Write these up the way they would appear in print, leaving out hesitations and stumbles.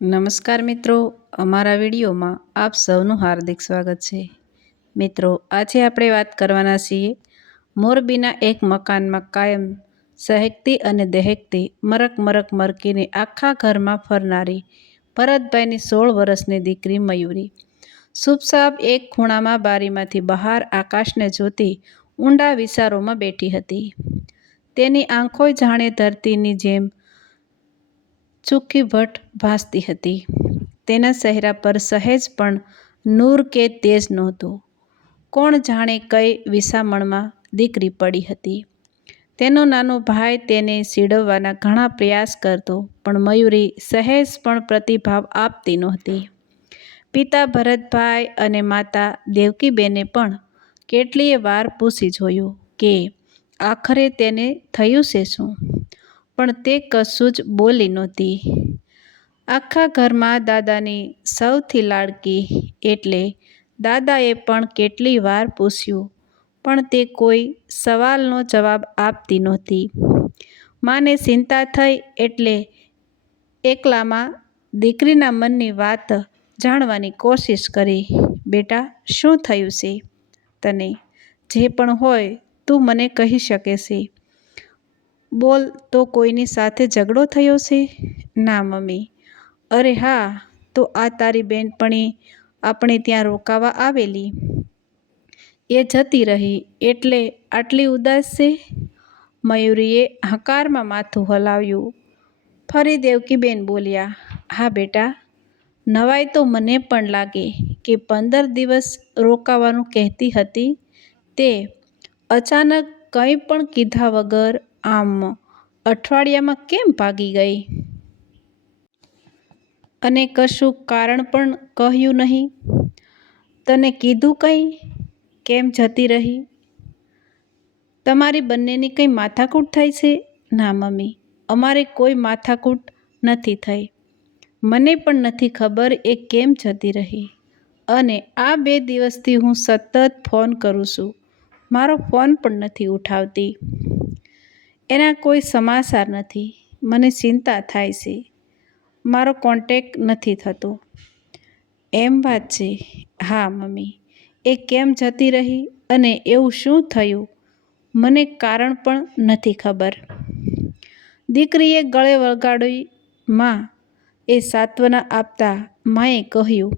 નમસ્કાર મિત્રો, અમારા વિડીયોમાં આપ સૌનું હાર્દિક સ્વાગત છે. મિત્રો, આજે આપણે વાત કરવાના છીએ મોરબીના એક મકાનમાં કાયમ સહેકતી અને દહેકતી મરક મરકીને આખા ઘરમાં ફરનારી ભરતભાઈની 16 વર્ષની દીકરી મયુરી. શુભસાબ એક ખૂણામાં બારીમાંથી બહાર આકાશને જોતી ઊંડા વિચારોમાં બેઠી હતી. તેની આંખો જાણે ધરતીની જેમ ચુક્કીભટ ભાસતી હતી. તેના ચહેરા પર સહેજ પણ નૂર કે તેજ નહોતું. કોણ જાણે કઈ વિસામણમાં દીકરી પડી હતી. તેનો નાનો ભાઈ તેને ચીડવવાના ઘણા પ્રયાસ કરતો, પણ મયુરી સહેજ પણ પ્રતિભાવ આપતી નહોતી. પિતા ભરતભાઈ અને માતા દેવકીબેને પણ કેટલીય વાર પૂછી જોયું કે આખરે તેને થયું છે શું, પણ તે કશું જ બોલી નહોતી. આખા ઘરમાં દાદાની સૌથી લાડકી એટલે દાદાએ પણ કેટલી વાર પૂછ્યું, પણ તે કોઈ સવાલનો જવાબ આપતી નહોતી. માને ચિંતા થઈ એટલે એકલામાં દીકરીના મનની વાત જાણવાની કોશિશ કરી. બેટા, શું થયું છે તને? જે પણ હોય તું મને કહી શકે છે. બોલ તો કોઈની સાથે ઝઘડો થયો છે? ના મમ્મી. અરે હા, તો આ તારી બેનપણી આપણે ત્યાં રોકાવા આવેલી એ જતી રહી એટલે આટલી ઉદાસ છે? મયુરીએ હકારમાં માથું હલાવ્યું. ફરી દેવકીબેન બોલ્યા, હા બેટા, નવાઈ તો મને પણ લાગે કે 15 દિવસ રોકાવાનું કહેતી હતી તે અચાનક કંઈ પણ કીધા વગર આમ અઠવાડિયામાં કેમ ભાગી ગઈ? અને કશું કારણ પણ કહ્યું નહીં? તને કીધું કંઈ? કેમ જતી રહી? તમારી બંનેની કંઈ માથાકૂટ થઈ છે? ના મમ્મી, અમારે કોઈ માથાકૂટ નથી થઈ. મને પણ નથી ખબર એ કેમ જતી રહી. અને આ 2 દિવસથી હું સતત ફોન કરું છું, મારો ફોન પણ નથી ઉઠાવતી. એના કોઈ સમાચાર નથી. મને ચિંતા થાય છે. મારો કોન્ટેક્ટ નથી થતો. એમ વાત છે? હા મમ્મી. એ કેમ જતી રહી અને એવું શું થયું? મને કારણ પણ નથી ખબર. દીકરીએ ગળે વગાડી. માં એ સાંત્વના આપતા માએ કહ્યું,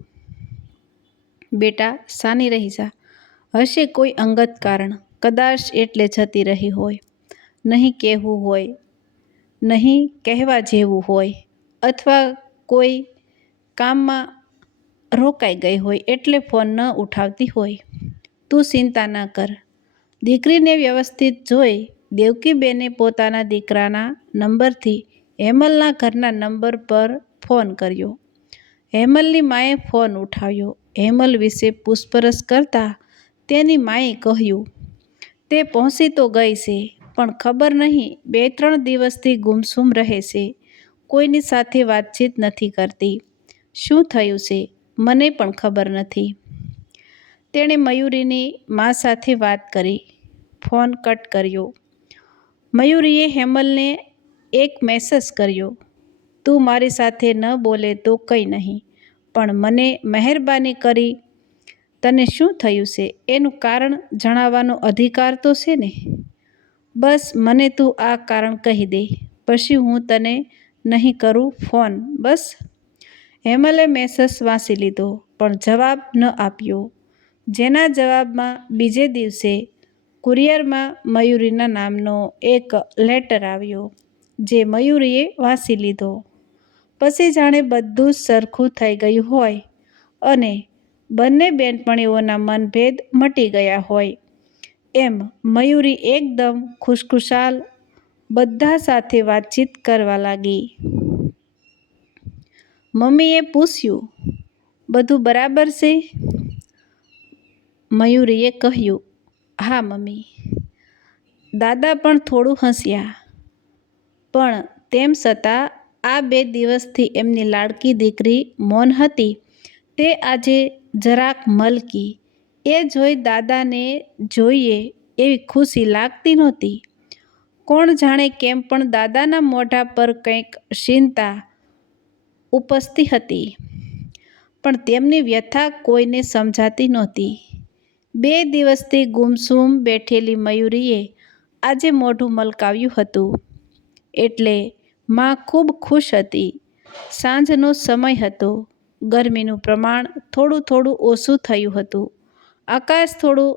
બેટા સાની રહી જા. હશે કોઈ અંગત કારણ, કદાચ એટલે જતી રહી હોય. નહીં કહેવું હોય, નહીં કહેવા જેવું હોય, અથવા કોઈ કામમાં રોકાઈ ગઈ હોય એટલે ફોન ન ઉઠાવતી હોય. તું ચિંતા ન કર. દીકરીને વ્યવસ્થિત જોઈ દેવકીબેને પોતાના દીકરાના નંબરથી હેમલના ઘરના નંબર પર ફોન કર્યો. હેમલની માએ ફોન ઉઠાવ્યો. હેમલ વિશે પૂછપરછ કરતાં તેની માએ કહ્યું, તે પહોંચી તો ગઈ છે, પણ ખબર નહીં 2-3 દિવસથી ગુમસુમ રહે છે. કોઈની સાથે વાતચીત નથી કરતી. શું થયું છે મને પણ ખબર નથી. તેણે મયુરીની મા સાથે વાત કરી. ફોન કટ કર્યો. મયુરીએ હેમલને એક મેસેજ કર્યો, તું મારી સાથે ન બોલે તો કંઈ નહીં, પણ મને મહેરબાની કરી તને શું થયું છે એનું કારણ જણાવવાનો અધિકાર તો છે ને? બસ મને તું આ કારણ કહી દે, પછી હું તને નહીં કરું ફોન. બસ. હેમલે મેસેજ વાંચી લીધો, પણ જવાબ ન આપ્યો. જેના જવાબમાં બીજે દિવસે કુરિયરમાં મયુરીના નામનો એક લેટર આવ્યો, જે મયુરીએ વાંચી લીધો. પછી જાણે બધું જ સરખું થઈ ગયું હોય અને બંને બેનપણીઓના મનભેદ મટી ગયા હોય એમ મયુરી એકદમ ખુશખુશાલ બધા સાથે વાતચીત કરવા લાગી. મમ્મીએ પૂછ્યું, બધું બરાબર છે? મયુરીએ કહ્યું, હા મમ્મી. દાદા પણ થોડું હસ્યા, પણ તેમ છતાં આ 2 દિવસથી એમની લાડકી દીકરી મૌન હતી તે આજે જરાક મલકી. એ જોઈ દાદાને જોઈએ એવી ખુશી લાગતી નહોતી. કોણ જાણે કેમ પણ દાદાના મોઢા પર કંઈક ચિંતા ઉપસતી હતી, પણ તેમની વ્યથા કોઈને સમજાતી નહોતી. 2 દિવસથી ગુમસુમ બેઠેલી મયુરીએ આજે મોઢું મલકાવ્યું હતું, એટલે માં ખૂબ ખુશ હતી. સાંજનો સમય હતો. ગરમીનું પ્રમાણ થોડું થોડું ઓછું થયું હતું. આકાશ થોડું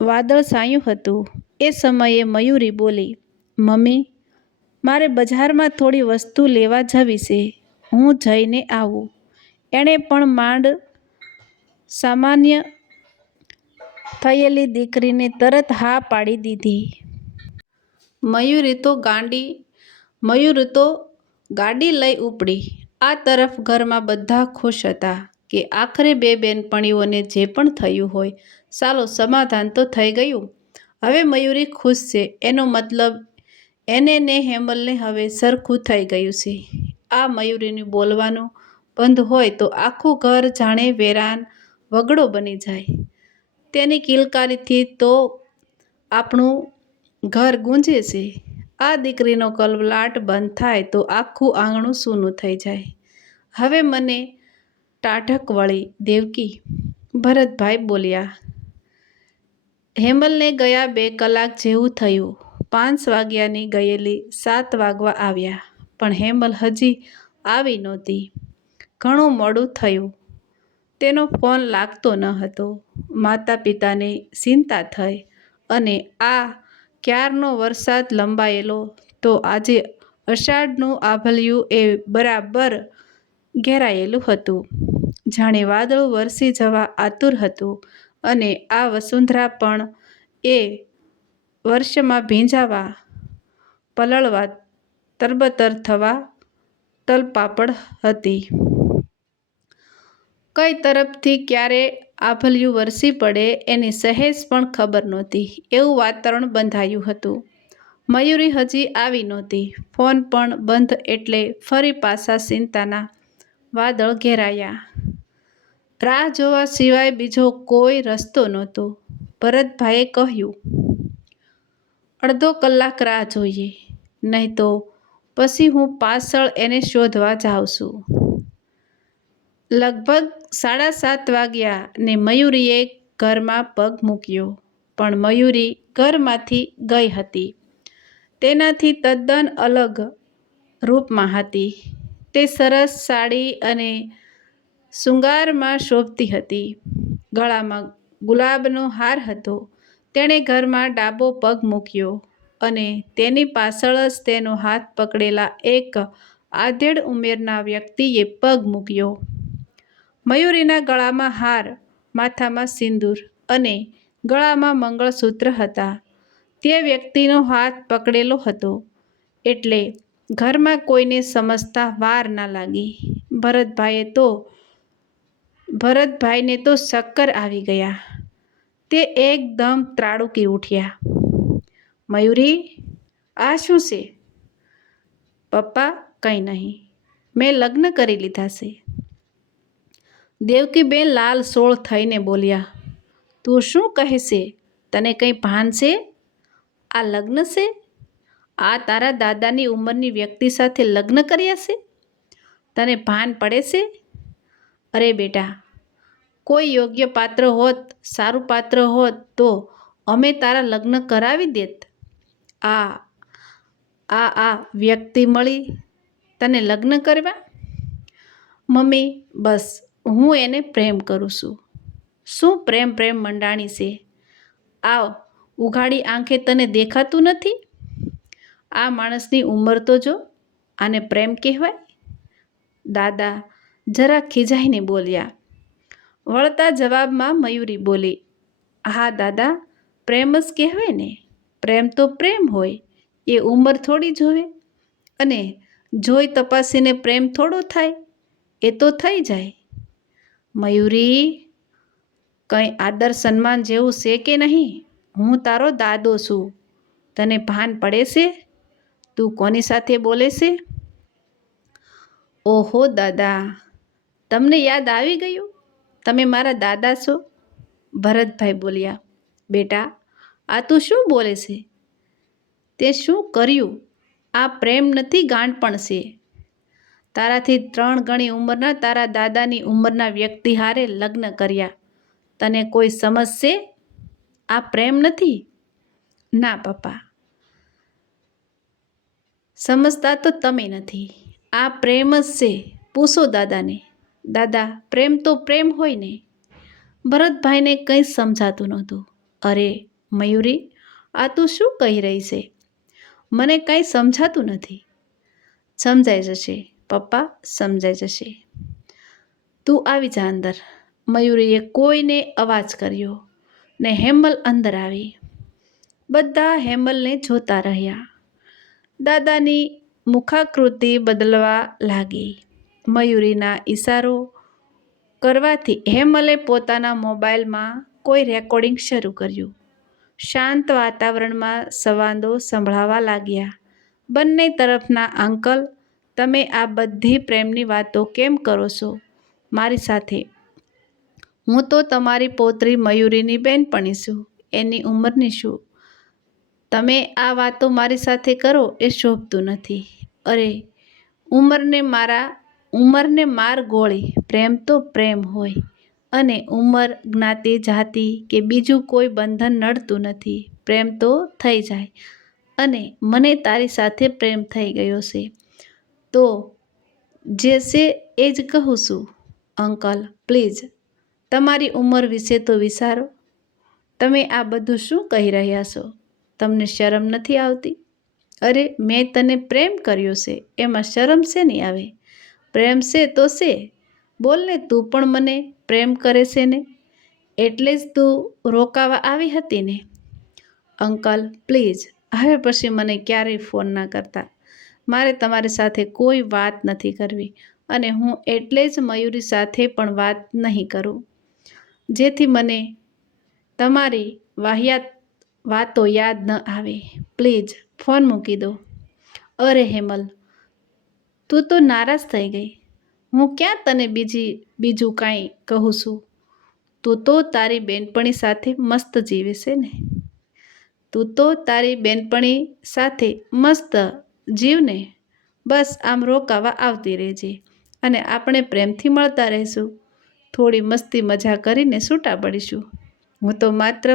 વાદળછાયું હતું. એ સમયે મયુરી બોલી, મમ્મી, મારે બજારમાં થોડી વસ્તુ લેવા જવી છે. હું જઈને આવું. એણે પણ માંડ સામાન્ય થયેલી દીકરીને તરત હા પાડી દીધી. મયુરી તો ગાડી લઈ ઉપડી. આ તરફ ઘરમાં બધા ખુશ હતા કે આખરે 2 બહેનપણીઓને જે પણ થયું હોય, સાલો સમાધાન તો થઈ ગયું. હવે મયુરી ખુશ છે, એનો મતલબ એને ને હેમલને હવે સરખું થઈ ગયું છે. આ મયુરીનું બોલવાનું બંધ હોય તો આખું ઘર જાણે વેરાન વગડો બની જાય. તેની કિલકારીથી તો આપણું ઘર ગુંજે છે. આ દીકરીનો કલબલાટ બંધ થાય તો આખું આંગણું સૂનું થઈ જાય. હવે મને ટાઢક વળી, દેવકી, ભરતભાઈ બોલ્યા. હેમલને ગયા 2 કલાક જેવું થયું. 5 વાગ્યાની ગયેલી 7 વાગવા આવ્યા, પણ હેમલ હજી આવી નહોતી. ઘણું મોડું થયું. તેનો ફોન લાગતો ન હતો. માતા પિતાને ચિંતા થઈ, અને આ ક્યારનો વરસાદ લંબાયેલો તો આજે અષાઢનું આભલિયું એ બરાબર ઘેરાયેલું હતું. જાણે વાદળું વરસી જવા આતુર હતું, અને આ વસુંધરા પણ એ વર્ષમાં ભીંજાવા, પલળવા, તરબતર થવા તલપાપડ હતી. કઈ તરફથી ક્યારે આભલિયું વરસી પડે એની સહેજ પણ ખબર નહોતી. એવું વાતાવરણ બંધાયું હતું. મયુરી હજી આવી નહોતી. ફોન પણ બંધ એટલે ફરી પાછા ચિંતાના વાદળ ઘેરાયા. રાહ જોવા સિવાય બીજો કોઈ રસ્તો નહોતો. ભરતભાઈએ કહ્યું, અડધો કલાક રાહ જોઈએ, નહીં તો પછી હું પાછળ એને શોધવા જાઉં છું. લગભગ 7:30 વાગ્યા ને મયુરીએ ઘરમાં પગ મૂક્યો. પણ મયુરી ઘરમાંથી ગઈ હતી. તેનાથી તદ્દન અલગ રૂપમાં હતી. તે સરસ સાડી અને શૃંગારમાં શોભતી હતી. ગળામાં ગુલાબનો હાર હતો. તેણે ઘરમાં ડાબો પગ મૂક્યો, અને તેની પાછળ જ તેનો હાથ પકડેલા એક આધેડ ઉંમરના વ્યક્તિએ પગ મૂક્યો. મયુરીના ગળામાં હાર, માથામાં સિંદૂર અને ગળામાં મંગળસૂત્ર હતા. તે વ્યક્તિનો હાથ પકડેલો હતો, એટલે ઘરમાં કોઈને સમજતા વાર ના લાગી. ભરતભાઈને તો ચક્કર આવી ગયા. તે એકદમ ત્રાડુકી ઉઠ્યા. મયુરી, આ શું છે? પપ્પા, કંઈ નહીં. મેં લગ્ન કરી લીધા છે. દેવકીબેન લાલસોળ થઈને બોલ્યા. તું શું કહે છે? તને કંઈ ભાન છે? આ લગ્ન છે? આ તારા દાદાની ઉંમરની વ્યક્તિ સાથે લગ્ન કર્યા છે? તને ભાન પડે છે? અરે બેટા, કોઈ યોગ્ય પાત્ર હોત, સારું પાત્ર હોત તો અમે તારા લગ્ન કરાવી દેત. આ વ્યક્તિ મળી તને લગ્ન કરવા? મમ્મી, બસ હું એને પ્રેમ કરું છું. શું પ્રેમ મંડાણી છે? આ ઉઘાડી આંખે તને દેખાતું નથી? આ માણસની ઉંમર તો જો. આને પ્રેમ કહેવાય? દાદા જરા ખીજાઈને બોલ્યા. વળતા જવાબમાં મયુરી બોલી, હા દાદા, પ્રેમ જ કહેવાય ને. પ્રેમ તો પ્રેમ હોય. એ ઉંમર થોડી જોવે. અને જોઈ તપાસીને પ્રેમ થોડો થાય? એ તો થઈ જાય. મયુરી, કંઈ આદર સન્માન જેવું છે કે નહીં? હું તારો દાદો છું. તને ભાન પડે છે? તું કોની સાથે બોલે છે? ઓહો દાદા, તમને યાદ આવી ગયું? તમે મારા દાદા છો. ભરતભાઈ બોલ્યા. બેટા, આ તું શું બોલે છે? તે શું કર્યું? આ પ્રેમ નથી, ગાંડપણ છે. તારાથી 3 ગણી ઉંમરના તારા દાદાની ઉંમરના વ્યક્તિ હારે લગ્ન કર્યા. તને કોઈ સમજશે? આ પ્રેમ નથી. ના પપ્પા, સમજતા તો તમે નથી. આ પ્રેમ જ છે. પૂછો દાદાને. દાદા, પ્રેમ તો પ્રેમ હોય ને. ભરતભાઈને કંઈ સમજાતું નહોતું. અરે મયુરી, આ તું શું કહી રહી છે? મને કાંઈ સમજાતું નથી. સમજાઈ જશે પપ્પા, સમજાઈ જશે. તું આવી જા અંદર. મયુરીએ કોઈને અવાજ કર્યો ને હેમલ અંદર આવી. બધા હેમલને જોતા રહ્યા. દાદાની મુખાકૃતિ બદલવા લાગી. મયુરીના ઈશારો કરવાથી હેમલે પોતાના મોબાઈલમાં કોઈ રેકોર્ડિંગ શરૂ કર્યું. શાંત વાતાવરણમાં સંવાદો સંભળાવા લાગ્યા. બંને તરફના અંકલ, તમે આ બધી પ્રેમની વાતો કેમ કરો છો મારી સાથે? હું તો તમારી પૌત્રી મયુરીની બહેનપણી છું, એની ઉંમરની છું. તમે આ વાતો મારી સાથે કરો એ શોભતું નથી. અરે ઉંમરને માર ગોળી. પ્રેમ તો પ્રેમ હોય અને ઉંમર, જ્ઞાતિ, જાતિ કે બીજું કોઈ બંધન નડતું નથી. પ્રેમ તો થઈ જાય અને મને તારી સાથે પ્રેમ થઈ ગયો છે તો જે છે એ જ કહું છું. અંકલ પ્લીઝ, તમારી ઉંમર વિશે તો વિચારો. તમે આ બધું શું કહી રહ્યા છો? તમને શરમ નથી આવતી? અરે મેં તને પ્રેમ કર્યો છે, એમાં શરમ શેની આવે? પ્રેમ છે તો છે. બોલને, તું પણ મને પ્રેમ કરે છે ને? એટલે જ તું રોકાવા આવી હતી ને? અંકલ પ્લીઝ, હવે પછી મને ક્યારેય ફોન ના કરતા. મારે તમારી સાથે કોઈ વાત નથી કરવી અને હું એટલે જ મયુરી સાથે પણ વાત નહીં કરું, જેથી મને તમારી વાહિયાત વાતો યાદ ન આવે. પ્લીઝ ફોન મૂકી દો. અરે હેમલ, તું તો નારાજ થઈ ગઈ. હું ક્યાં તને બીજું કાંઈ કહું છું? તું તો તારી બેનપણી સાથે મસ્ત જીવે છે ને? તું તો તારી બેનપણી સાથે મસ્ત જીવને. બસ આમ રોકાવા આવતી રહેજે અને આપણે પ્રેમથી મળતા રહીશું. થોડી મસ્તી મજા કરીને છૂટા પડીશું. હું તો માત્ર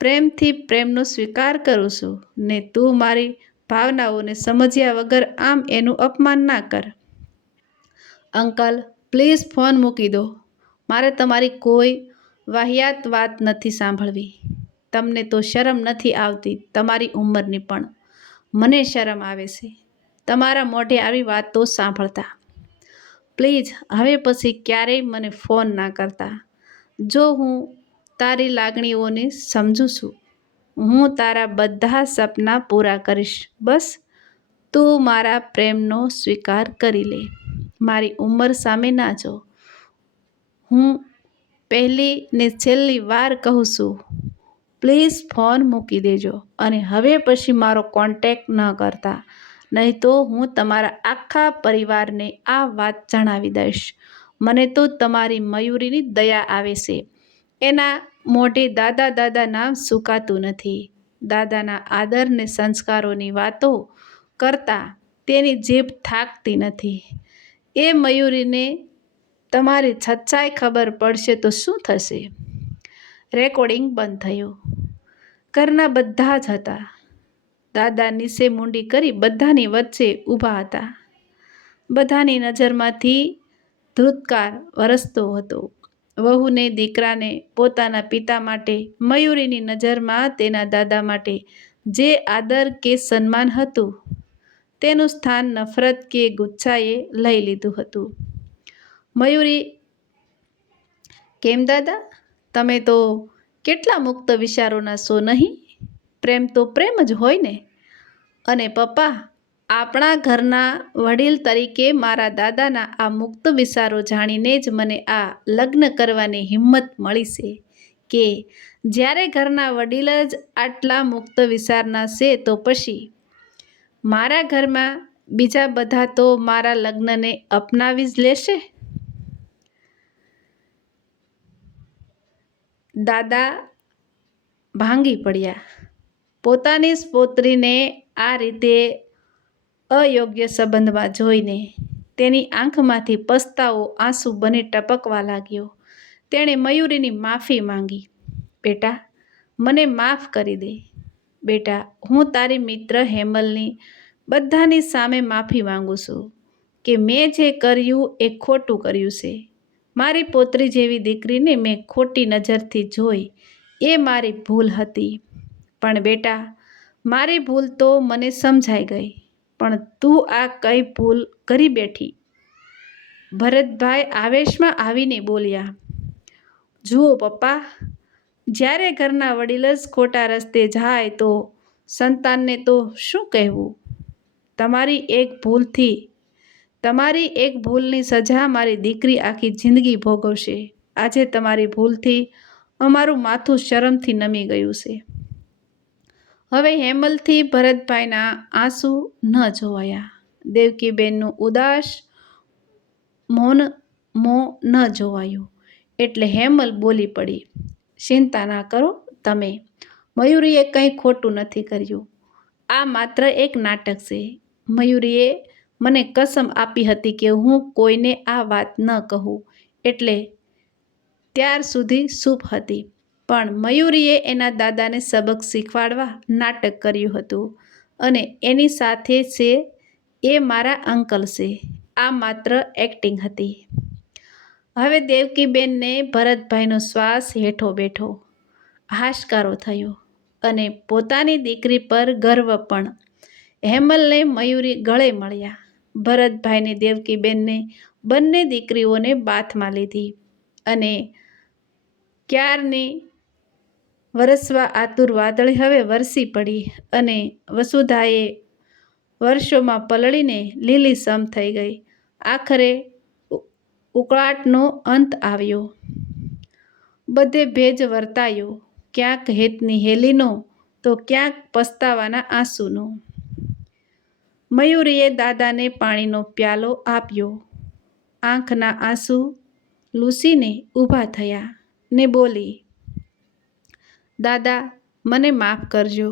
પ્રેમથી પ્રેમનો સ્વીકાર કરું છું ને તું મારી ભાવનાઓને સમજ્યા વગર આમ એનું અપમાન ના કર. અંકલ પ્લીઝ ફોન મૂકી દો. મારે તમારી કોઈ વાહિયાત વાત નથી સાંભળવી. તમને તો શરમ નથી આવતી તમારી ઉંમરની પણ. મને શરમ આવે છે તમારા મોઢે આવી વાતો સાંભળતા. પ્લીઝ હવે પછી ક્યારેય મને ફોન ના કરતા. જો હું તારી લાગણીઓને સમજું છું. હું તારા બધા સપના પૂરા કરીશ. બસ તું મારા પ્રેમનો સ્વીકાર કરી લે. મારી ઉંમર સામે ના જો. હું પહેલી ને છેલ્લી વાર કહું છું, પ્લીઝ ફોન મૂકી દેજો અને હવે પછી મારો કોન્ટેક્ટ ન કરતા. નહીં તો હું તમારા આખા પરિવારને આ વાત જણાવી દઈશ. મને તો તમારી મયુરીની દયા આવે છે. એના મોઢે દાદા નામ સુકાતું નથી. દાદાના આદર ને સંસ્કારોની વાતો કરતાં તેની જીભ થાકતી નથી. એ મયુરીને તમારી સચ્ચાઈ ખબર પડશે તો શું થશે? રેકોર્ડિંગ બંધ થયું. ઘરના બધા જ હતા. દાદા નીચે મૂંડી કરી બધાની વચ્ચે ઊભા હતા. બધાની નજરમાંથી ધૂતકાર વરસતો હતો. વહુને, દીકરાને, પોતાના પિતા માટે, મયુરીની નજરમાં તેના દાદા માટે જે આદર કે સન્માન હતું તેનું સ્થાન નફરત કે ગુસ્સાએ લઈ લીધું હતું. મયુરી, કેમ દાદા, તમે તો કેટલા મુક્ત વિચારોના છો નહીં? પ્રેમ તો પ્રેમ જ હોય ને? અને પપ્પા, આપણા ઘરના વડીલ તરીકે મારા દાદાના આ મુક્ત વિચારો જાણીને જ મને આ લગ્ન કરવાની હિંમત મળી છે કે જ્યારે ઘરના વડીલ જ આટલા મુક્ત વિચારના છે તો પછી મારા ઘરમાં બીજા બધા તો મારા લગ્નને અપનાવી જ લેશે. દાદા ભાંગી પડ્યા. પોતાની જ પૌત્રીને આ રીતે અયોગ્ય સંબંધમાં જોઈને તેની આંખમાંથી પસ્તાવો આંસુ બની ટપકવા લાગ્યો. તેણે મયુરીની માફી માંગી. બેટા, મને માફ કરી દે. બેટા, હું તારી મિત્ર હેમલની બધાની સામે માફી માંગુ છું કે મેં જે કર્યું એ ખોટું કર્યું છે. મારી પોતરી જેવી દીકરીને મેં ખોટી નજરથી જોઈ, એ મારી ભૂલ હતી. પણ બેટા, મારી ભૂલ તો મને સમજાઈ ગઈ, પણ તું આ કઈ ભૂલ કરી બેઠી? ભરતભાઈ આવેશમાં આવીને બોલ્યા. જુઓ પપ્પા, જ્યારે ઘરના વડીલ જ ખોટા રસ્તે જાય તો સંતાનને તો શું કહેવું? તમારી એક ભૂલની સજા મારી દીકરી આખી જિંદગી ભોગવશે. આજે તમારી ભૂલથી અમારું માથું શરમથી નમી ગયું છે. હવે હેમલથી ભરતભાઈના આંસુ ન જોવાયા. દેવકીબેનનું ઉદાસ મોં ન જોવાયું એટલે હેમલ બોલી પડી. ચિંતા ના કરો તમે. મયુરીએ કંઈ ખોટું નથી કર્યું. આ માત્ર એક નાટક છે. મયુરીએ મને કસમ આપી હતી કે હું કોઈને આ વાત ન કહું, એટલે ત્યાર સુધી ચૂપ હતી. પણ મયુરીએ એના દાદાને સબક શીખવાડવા નાટક કર્યું હતું અને એની સાથે છે એ મારા અંકલ છે. આ માત્ર એક્ટિંગ હતી. હવે દેવકીબેનને ભરતભાઈનો શ્વાસ હેઠો બેઠો હાશકારો થયો અને પોતાની દીકરી પર ગર્વ પણ. હેમલને મયુરી ગળે મળ્યા. ભરતભાઈને દેવકીબેનને બંને દીકરીઓને બાથમાં લીધી અને ક્યારની વરસવા આતુર વાદળી હવે વરસી પડી અને વસુધાએ વર્ષોમાં પલળીને લીલીછમ થઈ ગઈ. આખરે ઉકળાટનો અંત આવ્યો. બધે ભેજ વર્તાયો, ક્યાંક હેતની હેલીનો તો ક્યાંક પસ્તાવાના આંસુનો. મયુરીએ દાદાને પાણીનો પ્યાલો આપ્યો. આંખના આંસુ લૂસીને ઊભા થયા ને બોલી. દાદા, મને માફ કરજો,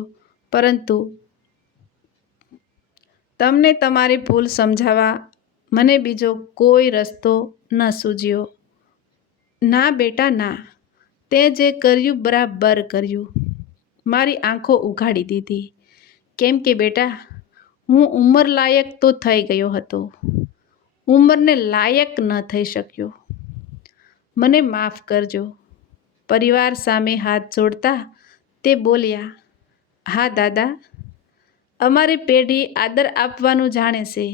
પરંતુ તમને તમારી ભૂલ સમજાવવા મને બીજો કોઈ રસ્તો ન સૂઝ્યો. ના બેટા ના, તે જે કર્યું બરાબર કર્યું. મારી આંખો ઉઘાડી દીધી. કેમ કે બેટા, હું ઉંમર લાયક તો થઈ ગયો હતો, ઉંમરને લાયક ન થઈ શક્યો. મને માફ કરજો. પરિવાર સામે હાથ જોડતા તે બોલ્યા. હા દાદા, અમારી પેઢી આદર આપવાનું જાણે છે,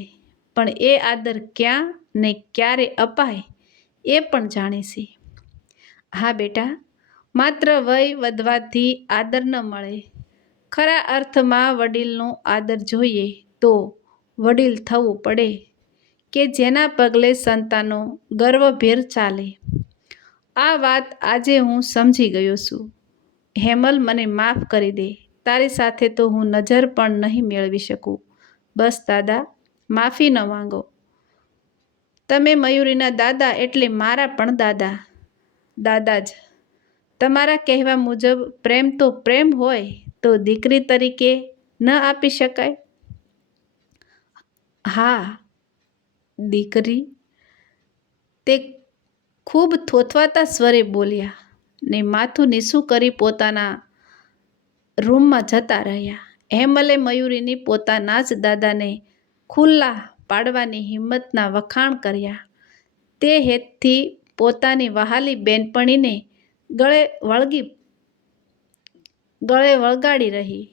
પણ એ આદર ક્યાં ને ક્યારે અપાય એ પણ જાણે છે. હા બેટા, માત્ર વય વધવાથી આદર ન મળે. ખરા અર્થમાં વડીલનો આદર જોઈએ તો વડીલ થવું પડે કે જેના પગલે સંતાનો ગર્વભેર ચાલે. આ વાત આજે હું સમજી ગયો છું. હેમલ, મને માફ કરી દે. તારી સાથે તો હું નજર પણ નહીં મેળવી શકું. બસ દાદા, માફી ન માંગો. તમે મયુરીના દાદા એટલે મારા પણ દાદા જ. તમારા કહેવા મુજબ પ્રેમ તો પ્રેમ હોય તો દીકરી તરીકે ન આપી શકાય? હા, દીકરી, તે ખૂબ થોથવાતા સ્વરે બોલ્યા ને માથું નીચું કરી પોતાના રૂમમાં જતા રહ્યા. હેમલે મયુરીની પોતાના જ દાદાને ખુલ્લા પાડવાની હિંમતના વખાણ કર્યા. તે હેતથી પોતાની વહાલી બેનપણીને ગળે વળગાડી રહી.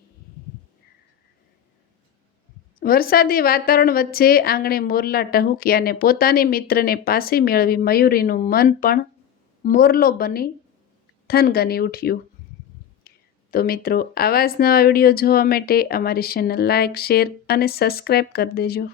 વરસાદી વાતાવરણ વચ્ચે આંગણે મોરલા ટહુક્યા ને પોતાની મિત્રને પાછી મેળવી મયુરીનું મન પણ મોરલો બની થનગની ઉઠ્યું. તો મિત્રો, આવા જ નવા વિડીયો જોવા માટે અમારી ચેનલ લાઇક, શેર અને સબસ્ક્રાઈબ કરી દેજો.